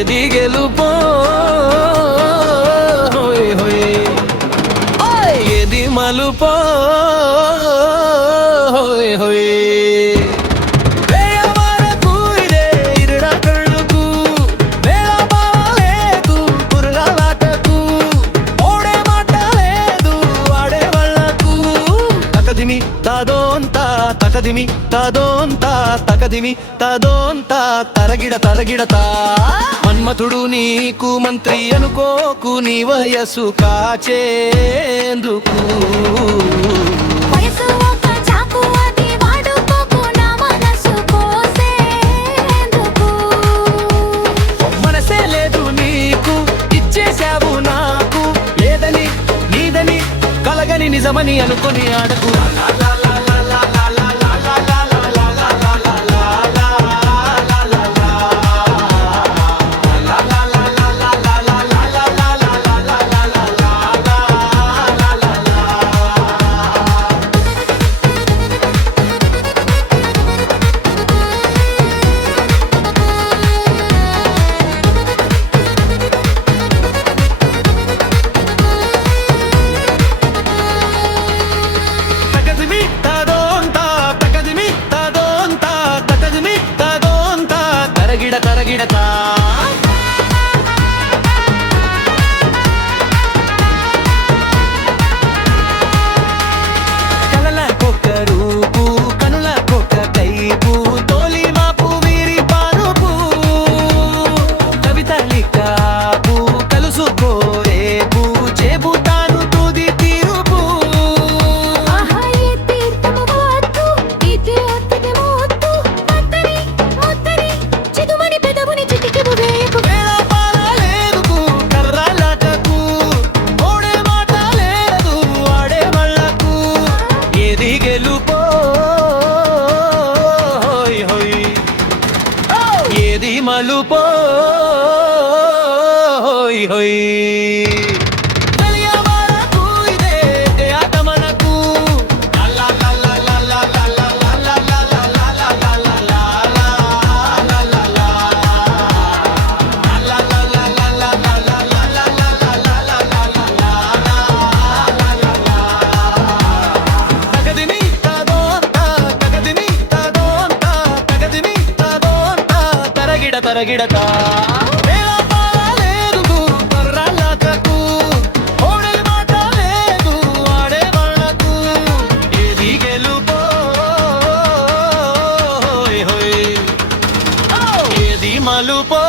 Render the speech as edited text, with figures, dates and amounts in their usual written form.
ఏది గెలుపో హోయ్ హోయ్ ఏది మలుపో హోయ్ హోయ్ తకదిమి తదోంతా తకదిమి తదోంతా తరగిడ తరగిడతా మన్మథుడు నీకు మంత్రి అనుకోకు నీ వయసు కాచేందుకు మనసే లేదు నీకు ఇచ్చేశావు నాకు లేదని నీదని కలగని నిజమని అనుకొని ఆడకు తరగిడతా కలలకొక్క రూపు కనులకొక్క కైపు తోలి మాపు వీరి పారుపు కవితలికాపు కలుసుకోరేపు చెబుతాను తుది తీరుపు ఏది మలుపో హోయ్ హోయ్ తరగిడతా ఏది గెలుపో ఏది మలుపో